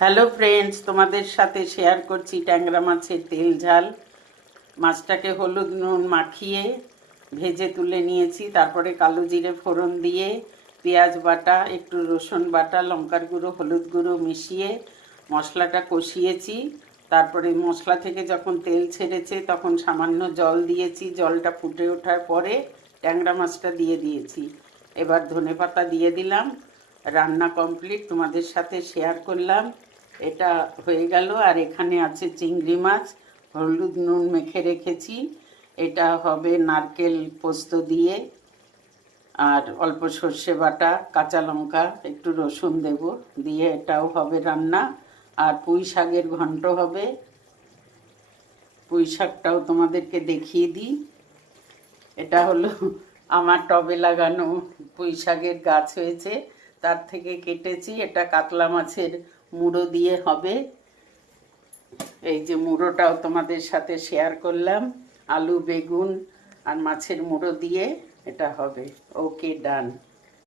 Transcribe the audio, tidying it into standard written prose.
Hello friends, তোমাদের সাথে share করছি ট্যাংরা মাছের তেল ঝাল। মাছটাকে হলুদ নুন মাখিয়ে ভেজে তুলে নিয়েছি। তারপরে কালো জিরে ফোড়ন দিয়ে পেঁয়াজ বাটা, একটু রসুন বাটা, লঙ্কার গুঁড়ো, হলুদ গুঁড়ো মিশিয়ে মশলাটা কষিয়েছি। তারপরে মশলা থেকে যখন তেল ছেড়েছে তখন সামান্য জল দিয়েছি। জলটা ফুটে ওঠার পরে ট্যাংরা মাছটা দিয়ে দিয়েছি। এবার ধনেপাতা দিয়ে দিলাম। রান্না কমপ্লিট, তোমাদের সাথে শেয়ার করলাম। এটা হয়ে গেল। আর এখানে আছে চিংড়ি মাছ, হলুদ নুন মেখে রেখেছি। এটা হবে নারকেল পোস্ত দিয়ে, আর অল্প সর্ষে বাটা, কাঁচা লঙ্কা, একটু রসুন দেব, দিয়ে এটাও হবে রান্না। আর পুঁই শাকের ঘন্ট হবে। পুঁই শাকটাও তোমাদেরকে দেখিয়ে দিই। এটা হলো আমার টবে লাগানো পুঁই শাকের গাছ হয়েছে, তার থেকে কেটেছি। এটা কাতলা মাছের মুড়ো দিয়ে হবে। এই যে মুড়োটাও তোমাদের সাথে শেয়ার করলাম। আলু, বেগুন আর মাছের মুড়ো দিয়ে এটা হবে। ওকে, ডান।